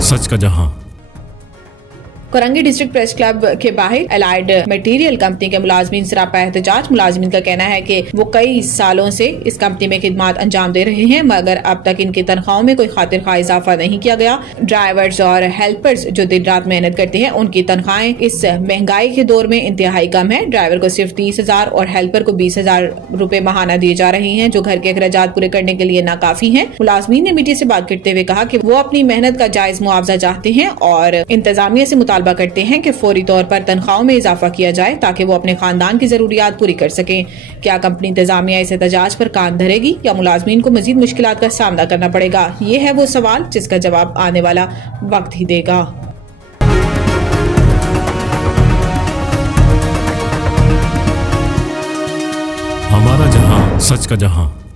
सच का जहां। Korangi district press club के बाहर एलाइड मटेरियल कंपनी के मुलाजमीन सरापा एहतजाज। मुलाजमीन का कहना है कि वो कई सालों से इस कंपनी में खिदमत अंजाम दे रहे हैं, मगर अब तक इनकी तनख्वाहों में कोई खातिर खा इजाफा नहीं किया गया। ड्राइवर्स और हेल्पर्स जो दिन रात मेहनत करते हैं, उनकी तनख्वाहें इस महंगाई के दौर में इंतहाई कम है। ड्राइवर को सिर्फ 30,000 और हेल्पर को 20,000 रुपए माहाना दिए जा रहे हैं, जो घर के अखराजात पूरे करने के लिए नाकाफी है। मुलाजमीन ने मीडिया से बात करते हुए कहा कि वो अपनी मेहनत का जायज मुआवजा चाहते हैं और इंतजामिया से मुतालबा करते हैं कि फौरी तौर पर तनख्वाहों में इजाफा किया जाए ताकि वो अपने खानदान की जरूरियात पूरी कर सकें। क्या कंपनी इंतजामिया इस एहतजाज पर कान धरेगी या मुलाजमीन को मजीद मुश्किलात का सामना करना पड़ेगा? ये है वो सवाल जिसका जवाब आने वाला वक्त ही देगा। हमारा जहां, सच का जहां।